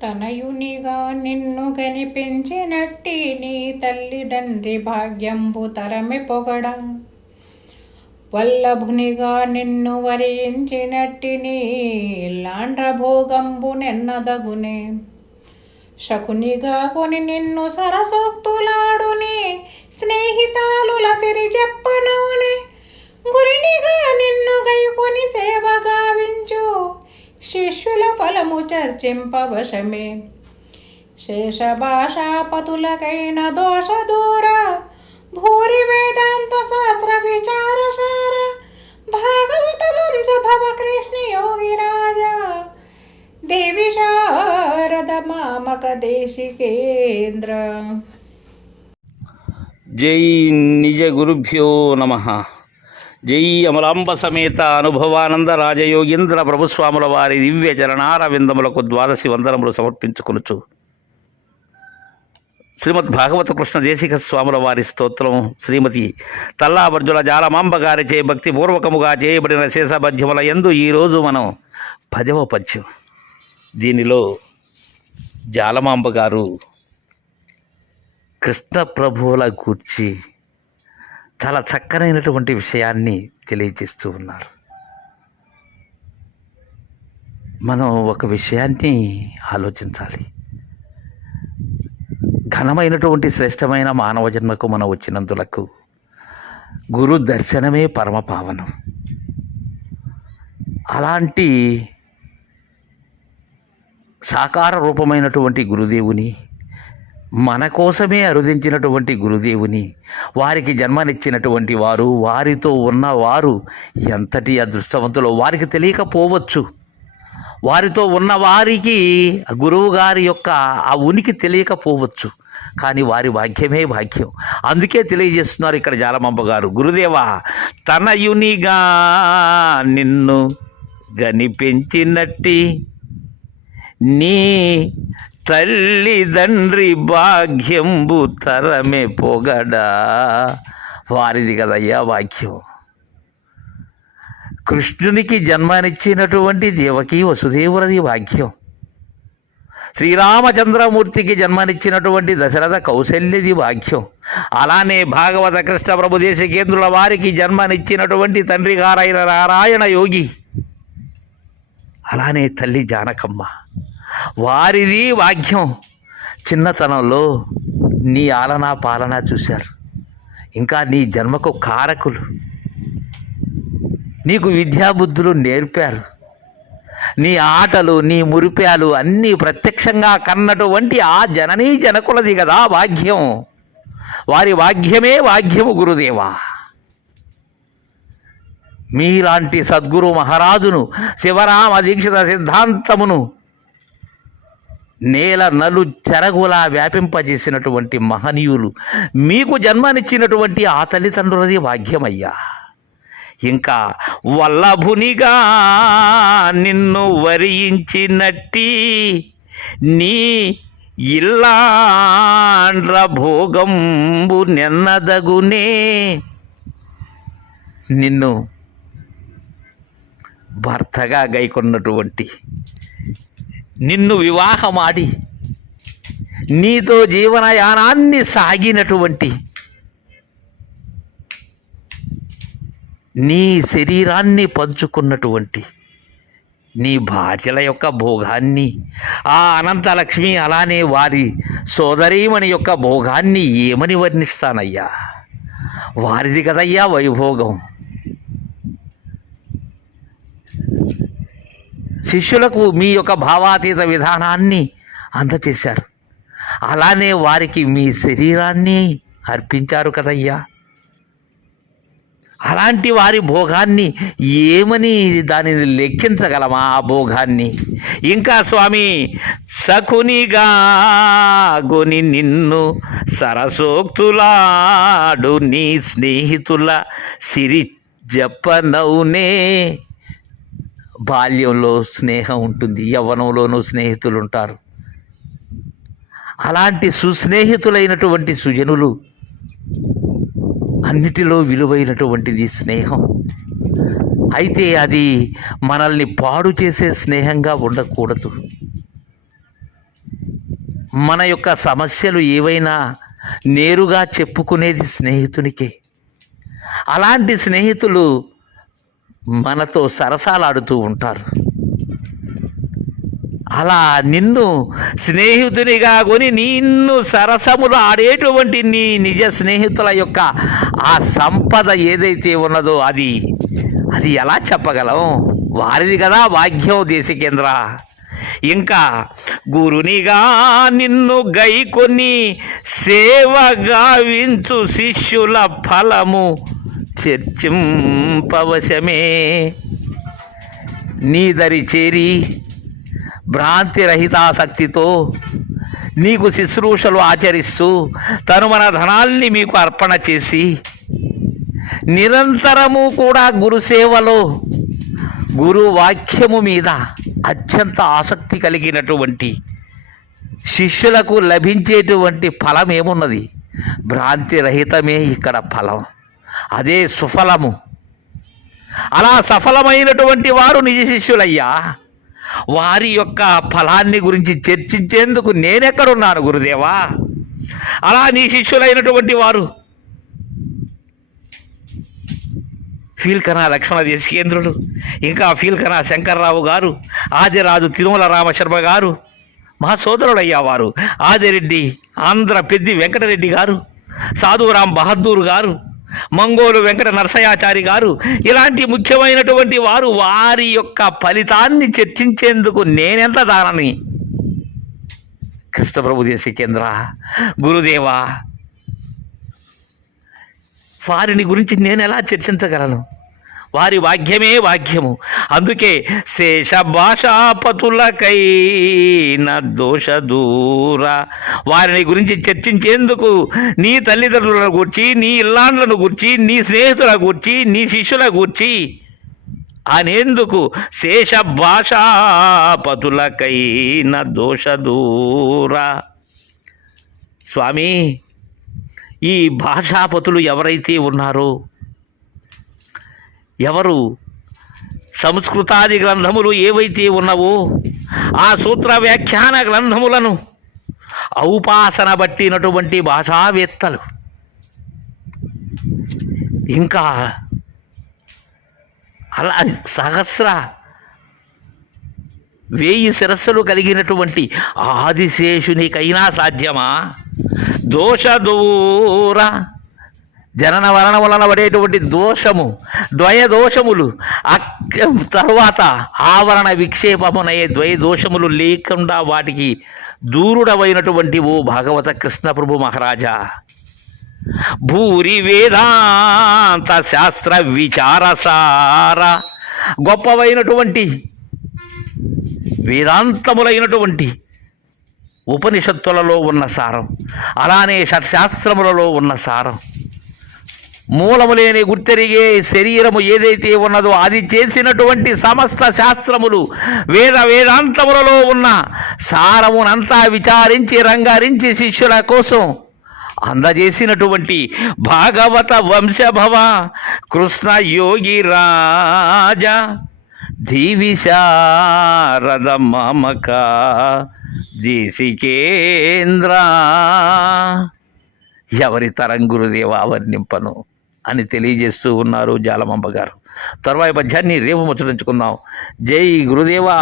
తనయునిగా నిన్ను కనిపించినట్టి నీ తల్లిదండ్రి భాగ్యంబు తరమె పొగడ. వల్లభునిగా నిన్ను వరించినట్టి నీ లాండ్రభోగంబు నెన్నదగునే. శకునిగా కొని నిన్ను సరసోక్తులాడుని స్నేహితాలుల సిరి చెప్పనవునే. గురినిగా నిన్ను గైకొని సేవ గావించు శిష్యుల ఫలము చర్చింపవశమే. శేషభాషాపతులకైన దోష దూర భూరి వేదాంత శాస్త్ర విచారసార భాగవత వంశ భవ కృష్ణ యోగి రాజా దేవి శారద మామక దేశికేంద్ర. జై నిజ గురుభ్యో నమః. జై అమలాంబ సమేత అనుభవానంద రాజయోగీంద్ర ప్రభుస్వాముల వారి దివ్య చరణారవిందములకు ద్వాదశి వందనములు సమర్పించుకొనుచు శ్రీమద్ భాగవత కృష్ణ దేశిక స్వాముల వారి స్తోత్రం శ్రీమతి తల్లాబర్జుల జాలమాంబ గారిచే భక్తిపూర్వకముగా చేయబడిన శేషపద్యముల యందు ఈరోజు మనం 10వ పద్యం. దీనిలో జాలమాంబ గారు కృష్ణ ప్రభువుల గూర్చి చాలా చక్కనైనటువంటి విషయాన్ని తెలియజేస్తూ ఉన్నారు. మనం ఒక విషయాన్ని ఆలోచించాలి. ఘనమైనటువంటి శ్రేష్టమైన మానవ జన్మకు మనం వచ్చినందులకు గురు దర్శనమే పరమ పావనం. అలాంటి సాకార రూపమైనటువంటి గురుదేవుని, మన కోసమే అరుదించినటువంటి గురుదేవుని, వారికి జన్మనిచ్చినటువంటి వారు, వారితో ఉన్నవారు ఎంతటి అదృష్టవంతులో వారికి తెలియకపోవచ్చు. వారితో ఉన్న వారికి గురువు గారి యొక్క ఆ ఉనికి తెలియకపోవచ్చు. కానీ వారి భాగ్యమే భాగ్యం. అందుకే తెలియజేస్తున్నారు ఇక్కడ జాలమాంబ గారు. గురుదేవా, తనయునిగా నిన్ను గనిపెంచినట్టి నీ తల్లిదండ్రి భాగ్యంబు తరమే పొగడా. వారిది కదయ్యా భాగ్యం. కృష్ణునికి జన్మనిచ్చినటువంటి దేవకీ వసుదేవులది భాగ్యం. శ్రీరామచంద్రమూర్తికి జన్మనిచ్చినటువంటి దశరథ కౌశల్యది భాగ్యం. అలానే భాగవత కృష్ణ ప్రభు దేశికేంద్రుల వారికి జన్మనిచ్చినటువంటి తండ్రి గారైన నారాయణ యోగి, అలానే తల్లి జానకమ్మ, వారిది భాగ్యం. చిన్నతనంలో నీ ఆలనా పాలన చూశారు. ఇంకా నీ జన్మకు కారకులు, నీకు విద్యాబుద్ధులు నేర్పారు. నీ ఆటలు, నీ మురిపాలు అన్నీ ప్రత్యక్షంగా కన్నటువంటి ఆ జననీ జనకులది కదా భాగ్యం. వారి భాగ్యమే భాగ్యము గురుదేవా. మీలాంటి సద్గురు మహారాజును, శివరామ దీక్షిత సిద్ధాంతమును నేల నలు చెరగులా వ్యాపింపజేసినటువంటి మహనీయులు మీకు జన్మనిచ్చినటువంటి ఆ తల్లిదండ్రులది భాగ్యమయ్యా. ఇంకా వల్లభునిగా నిన్ను వరించినట్టి నీ ఇల్లాండ్ర భోగంబు నెన్నదగునే. నిన్ను భర్తగా గైకొన్నటువంటి, నిన్ను వివాహమాడి నీతో జీవనయానాన్ని సాగినటువంటి, నీ శరీరాన్ని పంచుకున్నటువంటి నీ భార్యల యొక్క భోగాన్ని, ఆ అనంతలక్ష్మి అలానే వారి సోదరీమణి యొక్క భోగాన్ని ఏమని వర్ణిస్తానయ్యా. వారిది కదయ్యా వైభోగం. శిష్యులకు మీ యొక్క భావాతీత విధానాన్ని అందచేశారు. అలానే వారికి మీ శరీరాన్ని అర్పించారు కదయ్యా. అలాంటి వారి భోగాన్ని ఏమని దానిని లెక్కించగలమా ఆ భోగాన్ని? ఇంకా స్వామి, సఖునిగా గొని నిన్ను సరసోక్తులాడు నీ స్నేహితుల సిరి జపనవునే. బాల్యంలో స్నేహం ఉంటుంది, యవ్వనంలోనూ స్నేహితులు ఉంటారు. అలాంటి సుస్నేహితులైనటువంటి సుజనులు, అన్నిటిలో విలువైనటువంటిది స్నేహం. అయితే అది మనల్ని పాడు చేసే స్నేహంగా ఉండకూడదు. మన యొక్క సమస్యలు ఏవైనా నేరుగా చెప్పుకునేది స్నేహితునికే. అలాంటి స్నేహితులు మనతో సరసాలాడుతూ ఉంటారు. అలా నిన్ను స్నేహితునిగా కొని నిన్ను సరసములు ఆడేటువంటి నీ నిజ స్నేహితుల యొక్క ఆ సంపద ఏదైతే ఉన్నదో అది ఎలా చెప్పగలం? వారిది కదా భాగ్యం దేశికేంద్ర. ఇంకా గురునిగా నిన్ను గైకొని సేవ గావించు శిష్యుల ఫలము చర్చింపవశమే. నీ దరి చేరి భ్రాంతి రహితాసక్తితో నీకు శుశ్రూషలు ఆచరిస్తూ తనుమన ధనాల్ని మీకు అర్పణ చేసి నిరంతరము కూడా గురుసేవలో గురు వాక్యము మీద అత్యంత ఆసక్తి కలిగినటువంటి శిష్యులకు లభించేటువంటి ఫలం ఏమున్నది? భ్రాంతి రహితమే ఇక్కడ ఫలం, అదే సుఫలము. అలా సఫలమైనటువంటి వారు నిజ శిష్యులయ్యా. వారి యొక్క ఫలాన్ని గురించి చర్చించేందుకు నేనెక్కడున్నాను గురుదేవా? అలా నీ శిష్యులైనటువంటి వారు ఫీల్కనా లక్ష్మణ దేశికేంద్రులు, ఇంకా ఫీల్కనా శంకర్రావు గారు, ఆదిరాజు తిరుమల రామశర్మ గారు, మా సోదరుడయ్యా వారు, ఆదిరెడ్డి ఆంధ్ర పెద్ది వెంకటరెడ్డి గారు, సాధురాం బహదూర్ గారు, మంగోలు వెంకట నరసయాచారి గారు, ఇలాంటి ముఖ్యమైనటువంటి వారు వారి యొక్క ఫలితాన్ని చర్చించేందుకు నేనెంత దానని. కృష్ణప్రభు దేశికేంద్ర గురుదేవా, వారిని గురించి నేను ఎలా చర్చించగలను? వారి వాక్యమే వాక్యము. అందుకే శేష భాషాపతులకైన దోష దూర. వారిని గురించి చర్చించేందుకు నీ తల్లిదండ్రులను గూర్చి, నీ ఇల్లాండ్లను గూర్చి, నీ స్నేహితుల గూర్చి, నీ శిష్యుల గూర్చి అనేందుకు శేష భాషాపతులకైన దోష దూర. స్వామి, ఈ భాషాపతులు ఎవరైతే ఉన్నారో, ఎవరు సంస్కృతాది గ్రంథములు ఏవైతే ఉన్నవో ఆ సూత్ర వ్యాఖ్యాన గ్రంథములను ఔపాసన బట్టినటువంటి భాషావేత్తలు, ఇంకా అలా సహస్ర 1000 శిరస్సులు కలిగినటువంటి ఆదిశేషునికైనా సాధ్యమా? దోషదూర, జనన వలన వలన పడేటువంటి దోషము, ద్వయదోషములు, తరువాత ఆవరణ విక్షేపమునయ్యే ద్వయదోషములు లేకుండా వాటికి దూరుడవైనటువంటి ఓ భాగవత కృష్ణప్రభు మహారాజా, భూరి వేదాంత శాస్త్ర విచారసార, గొప్పవైనటువంటి వేదాంతములైనటువంటి ఉపనిషత్తులలో ఉన్న సారం, అలానే షట్శాస్త్రములలో ఉన్న సారం, మూలము లేని గుర్తెరిగే శరీరము ఏదైతే ఉన్నదో అది చేసినటువంటి సమస్త శాస్త్రములు వేదాంతములలో ఉన్న సారమునంతా విచారించి రంగారించి శిష్యుల కోసం అందజేసినటువంటి భాగవత వంశభవ కృష్ణ యోగి రాజ ధీవిశారద మామక దేశికేంద్ర. ఎవరి తరం గురుదేవా వర్ణింపను అని తెలియజేస్తూ ఉన్నారు జాలమాంబ గారు. తర్వాయి పద్యాన్ని రేపు ముచ్చరించుకుందాం. జై గురుదేవా.